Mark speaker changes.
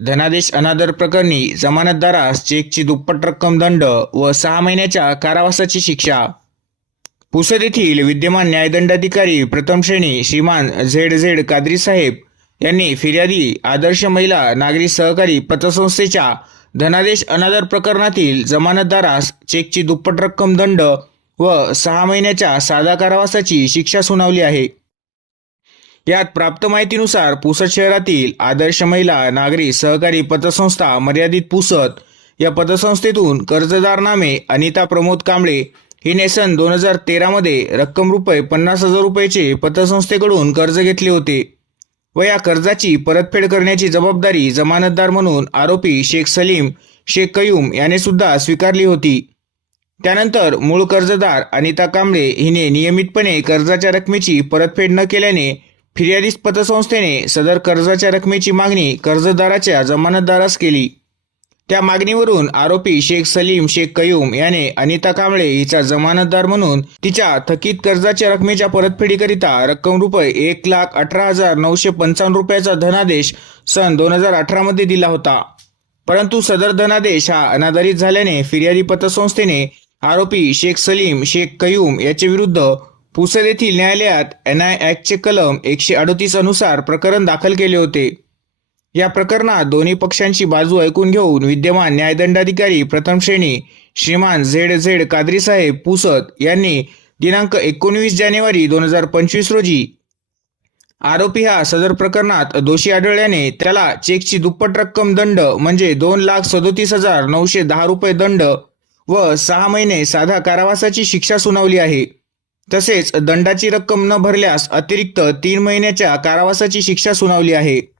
Speaker 1: धनादेश अनादर प्रकरणी जमानतदारास चेकची दुप्पट रक्कम दंड व सहा महिन्याच्या कारावासाची शिक्षा. पुसद येथील विद्यमान न्यायदंडाधिकारी प्रथम श्रेणी श्रीमान झेड झेड कादरी साहेब यांनी फिर्यादी आदर्श महिला नागरी सहकारी पतसंस्थेच्या धनादेश अनादर प्रकरणातील जमानतदारास चेकची दुप्पट रक्कम दंड व सहा महिन्याच्या साधा कारावासाची शिक्षा सुनावली आहे. यात प्राप्त माहितीनुसार पुसद शहरातील आदर्श महिला नागरी सहकारी पतसंस्था मर्यादित पुसद या पतसंस्थेतून कर्जदार नामे अनिता प्रमोद कांबळे हिने सन दोन हजार तेरामध्ये रक्कम रुपये पन्नास हजार रुपयाचे पतसंस्थेकडून कर्ज घेतले होते व या कर्जाची परतफेड करण्याची जबाबदारी जमानतदार म्हणून आरोपी शेख सलीम शेख कयूम याने सुद्धा स्वीकारली होती. त्यानंतर मूळ कर्जदार अनिता कांबळे हिने नियमितपणे कर्जाच्या रकमेची परतफेड न केल्याने फिर्यादी पतसंस्थेने सदर कर्जाच्या रकमेची मागणी कर्जदाराच्या जमानतदारास केली. त्या मागणीवरून आरोपी शेख सलीम शेख कयूम याने अनिता कांबळे हिचा जमानतदार म्हणून तिच्या थकीत कर्जाच्या रकमेच्या परतफेडीकरिता रक्कम रुपये एक लाख अठरा हजार नऊशे पंचावन्न रुपयाचा धनादेश सन दोन हजार अठरामध्ये दिला होता. परंतु सदर धनादेश हा अनादरित झाल्याने फिर्यादी पतसंस्थेने आरोपी शेख सलीम शेख कयूम याच्याविरुद्ध पुसद येथील न्यायालयात एन आय ॲक्टचे कलम एकशे अडतीस अनुसार प्रकरण दाखल केले होते. या प्रकरणात दोन्ही पक्षांची बाजू ऐकून घेऊन विद्यमान न्यायदंडाधिकारी प्रथम श्रेणी श्रीमान झेड झेड कादरी साहेब पुसद यांनी दिनांक एकोणवीस जानेवारी दोन हजार पंचवीस रोजी आरोपी हा सदर प्रकरणात दोषी आढळल्याने त्याला चेकची दुप्पट रक्कम दंड म्हणजे दोन लाख सदोतीस हजार नऊशे दहा रुपये दंड व सहा महिने साधा कारावासाची शिक्षा सुनावली आहे. तसेच दंडाची रक्कम न भरल्यास अतिरिक्त तीन महिन्याच्या कारावासाची शिक्षा सुनावली आहे.